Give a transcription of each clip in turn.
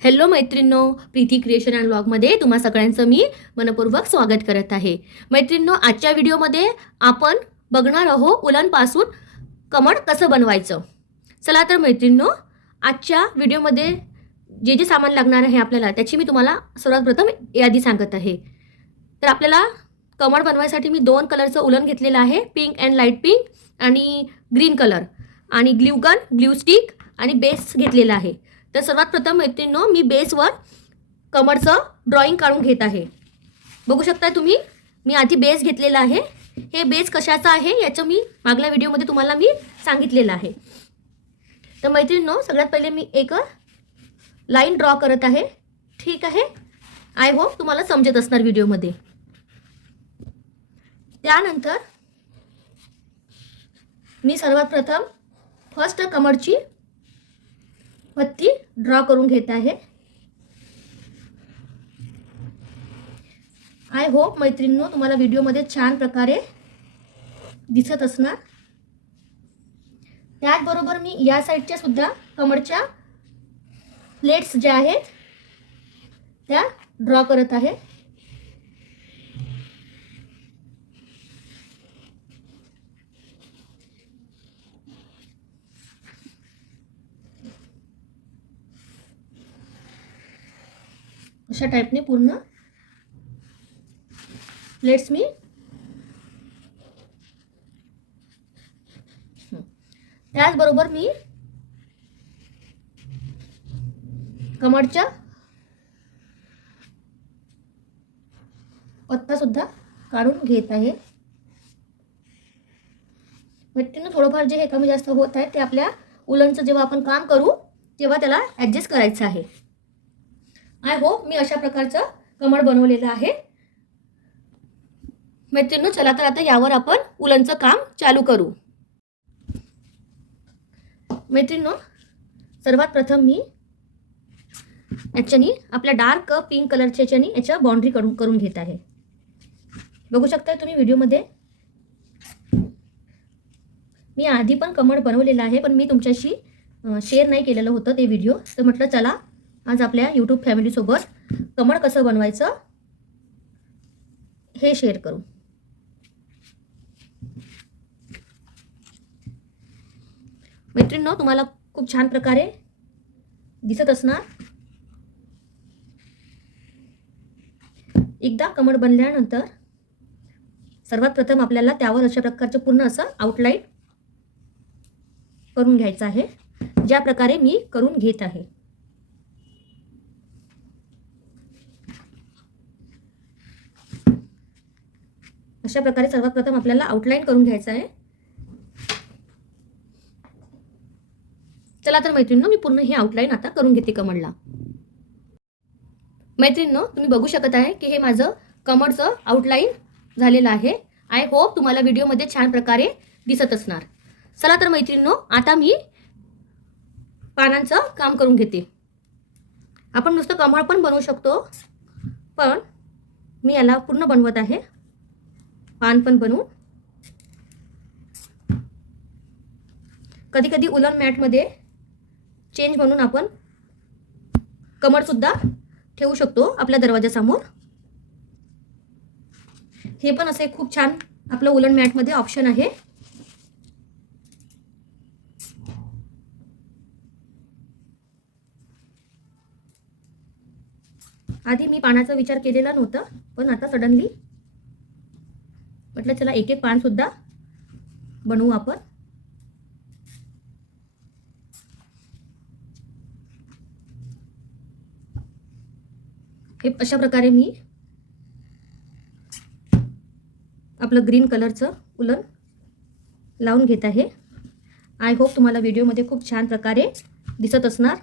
Hello मैत्रिणींनो, Preeti creation and व्लॉगमध्ये तुम्हा सगळ्यांचं मी मनपूर्वक स्वागत करत आहे. मैत्रिणींनो, आजच्या व्हिडिओमध्ये आपण बघणार आहोत उलनपासून कमळ कसं बनवायचं. चला तर मैत्रिणींनो, आजच्या व्हिडिओमध्ये जे जे सामान लागणार आहे आपल्याला त्याची मी तुम्हाला सर्वात प्रथम यादी सांगत आहे. तर आपल्याला कमळ बनवायसाठी मी 2 कलरचं उलन घेतलेलं आहे, पिंक अँड लाईट पिंक आणि ग्रीन कलर, आणि ग्ल्यू गन, ग्ल्यू स्टिक आणि बेस घेतलेला आहे. तर सर्वात प्रथम मैत्रिणींनो, मी बेसवर कमळचं ड्रॉइंग काढून घेत आहे. बघू शकता तुम्ही, मी आधी बेस घेतलेला आहे. हे बेस कशाचा आहे याचं मी मागल्या व्हिडिओमध्ये तुम्हाला मी सांगितलेलं आहे. तर मैत्रिणींनो, सगळ्यात पहिले मी एक लाईन ड्रॉ करत आहे. ठीक आहे, आय होप तुम्हाला समजत असणार व्हिडिओमध्ये. त्यानंतर मी सर्वात प्रथम फर्स्ट कमळची पत्ती ड्रॉ करून घेत आहे. आय होप मैत्रिणींनो, तुम्हाला व्हिडिओमध्ये छान प्रकारे दिसत असणार. त्याचबरोबर मी या साईडच्या सुद्धा कमळच्या प्लेट्स ज्या आहेत त्या ड्रॉ करत आहे. अशा टाइपने पूर्ण प्लेट्स मी त्याचबरोबर मी कमळच्या पत्ता सुद्धा काढून घेत आहे. मैत्रिणींनो, थोडंफार जे हे कमी जास्त होत आहे ते आपल्या उलनचं जेव्हा आपण काम करू तेव्हा त्याला ॲडजस्ट करायचं आहे. आय होप मी अशा प्रकारचं कमळ बनवलेलं आहे. मैत्रिणींनो, चला तर आता यावर आपण उलनचं काम चालू करू. मैत्रिणींनो, सर्वात प्रथम मी याच्यानी आपल्या डार्क पिंक कलरच्या याच्यानी याच्या बाउंड्री करून घेत आहे. बघू शकता तुम्ही व्हिडिओमध्ये, मी आधी पण कमळ बनवलेलं आहे, पण मी तुमच्याशी शेअर नाही केलेलं होतं ते व्हिडिओ. तर म्हटलं चला आज आपल्या यूट्यूब फॅमिलीसोबत कमळ कसं बनवायचं हे शेअर करू. मैत्रिणींनो, तुम्हाला खूप छान प्रकारे दिसत असणार. एकदा कमळ बनल्यानंतर सर्वात प्रथम आपल्याला त्यावर अशा प्रकारचं पूर्ण असं आउटलाईन करून घ्यायचं आहे, ज्या प्रकारे मी करून घेत आहे. अशा प्रकारे सर्वात प्रथम आपल्याला आउटलाईन करून घ्यायचं आहे. चला तर मैत्रिणींनो, मी पूर्ण हे आउटलाईन आता करून घेते कमळला. मैत्रिणींनो, तुम्ही बघू शकत आहे की हे माझं कमळचं आउटलाईन झालेलं आहे. आय होप तुम्हाला व्हिडिओमध्ये छान प्रकारे दिसत असणार. चला तर मैत्रिणींनो, आता मी पानांचं काम करून घेते. आपण नुसतं कमळ पण बनवू शकतो, पण मी याला पूर्ण बनवत आहे, पान पण बनवून. कधी कधी उलन मॅटमध्ये चेंज म्हणून आपण कमळ सुद्धा ठेवू शकतो आपल्या दरवाजासमोर. हे पण असे खूप छान आपलं उलन मॅटमध्ये ऑप्शन आहे. आधी मी पानाचा विचार केलेला नव्हता, पण आता सडनली म्हटलं चला एक एक पान सुद्धा बनवू आपण. हे अशा प्रकारे मी आपलं ग्रीन कलरचं उलन लावून घेत आहे. आय होप तुम्हाला व्हिडिओमध्ये खूप छान प्रकारे दिसत असणार.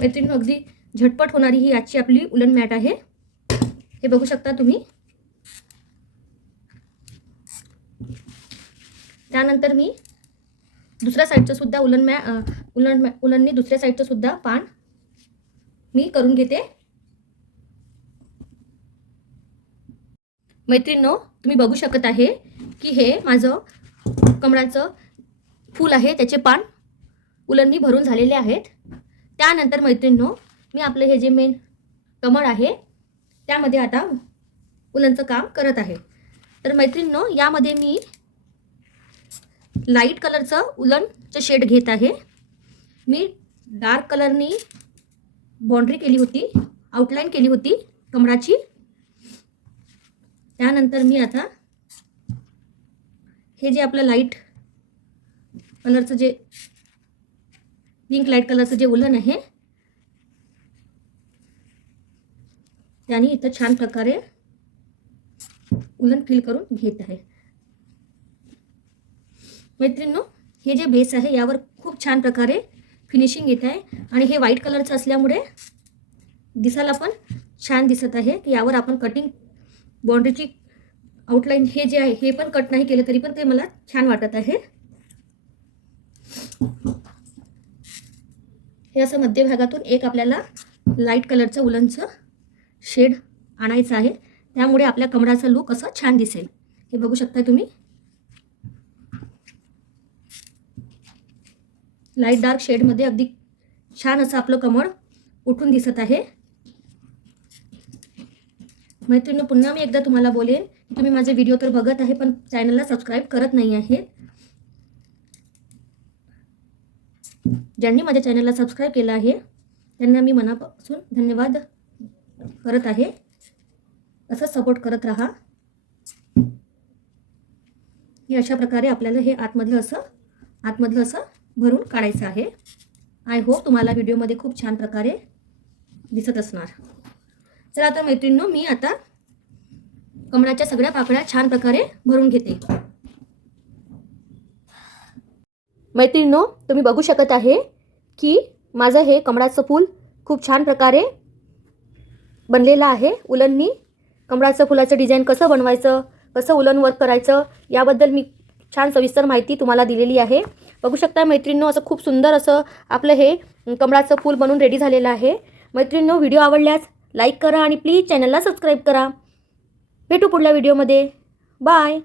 मैत्रिणींनो, अगदी झटपट होणारी ही आजची आपली उलन मॅट आहे. हे बघू शकता तुम्ही. त्यानंतर मी दुसऱ्या साईडचं सुद्धा उलननी दुसऱ्या साईडचं सुद्धा पान मी करून घेते. मैत्रिणींनो, तुम्ही बघू शकत आहे की हे माझं कमळाचं फूल आहे, त्याचे पान उलननी भरून झालेले आहेत. त्यानंतर मैत्रिणींनो, मी आपलं हे जे मेन कमळ आहे त्यामध्ये आता उलनचं काम करत आहे. तर मैत्रिणींनो, यामध्ये मी लाईट कलरचं उलनचं शेड घेत आहे. मी डार्क कलरनी बाउंड्री केली होती, आउटलाईन केली होती कमळाची. त्यानंतर मी आता हे जे आपलं लाईट कलरचं जे पिंक लाईट कलरचं जे उलन आहे त्याने इथं छान प्रकारे उलन फिल करून घेत आहे. मैत्रिणींनो, हे जे बेस आहे यावर खूप छान प्रकारे फिनिशिंग येत आहे आणि हे व्हाईट कलरचं असल्यामुळे दिसायला पण छान दिसत आहे की यावर आपण कटिंग बाउंड्रीची आउटलाईन हे जे आहे हे पण कट नाही केलं तरी पण ते मला छान वाटत आहे. हे असं मध्यभागातून एक आपल्याला लाईट कलरचं उलनचं शेड आणायचं आहे, त्यामुळे आपल्या कमळाचा लुक असं छान दिसेल. हे बघू शकता तुम्ही, लाईट डार्क शेडमध्ये अगदी छान असं आपलं कमळ उठून दिसत आहे. मैत्रिणींनो, पुन्हा मी एकदा तुम्हाला बोलेन की तुम्ही माझे व्हिडिओ तर बघत आहे पण चॅनलला सबस्क्राईब करत नाही आहे. ज्यांनी माझ्या चॅनलला सबस्क्राईब केलं आहे त्यांना मी मनापासून धन्यवाद करत आहे. असं सपोर्ट करत राहा. हे अशा प्रकारे आपल्याला हे आतमधलं असं भरून काढायचं आहे. आय होप तुम्हाला व्हिडिओमध्ये खूप छान प्रकारे दिसत असणार. चला आता मैत्रिणींनो, मी आता कमळाच्या सगळ्या पाकळ्या छान प्रकारे भरून घेते. मैत्रिणींनो, तुम्ही बघू शकत आहे की माझं हे कमळाचं फूल खूप छान प्रकारे बनलेलं आहे. उलननी कमळाचं फुलाचं डिझाईन कसं बनवायचं, कसं उलन वर्क करायचं याबद्दल मी छान सविस्तर माहिती तुम्हाला दिलेली आहे. बघू शकता मैत्रिणींनो, असं खूप सुंदर असं आपलं हे कमळाचं फूल बनून रेडी झालेलं आहे. मैत्रिणींनो, व्हिडिओ आवडल्यास लाईक करा आणि प्लीज चॅनलला सबस्क्राईब करा. भेटू पुढल्या व्हिडिओमध्ये. बाय.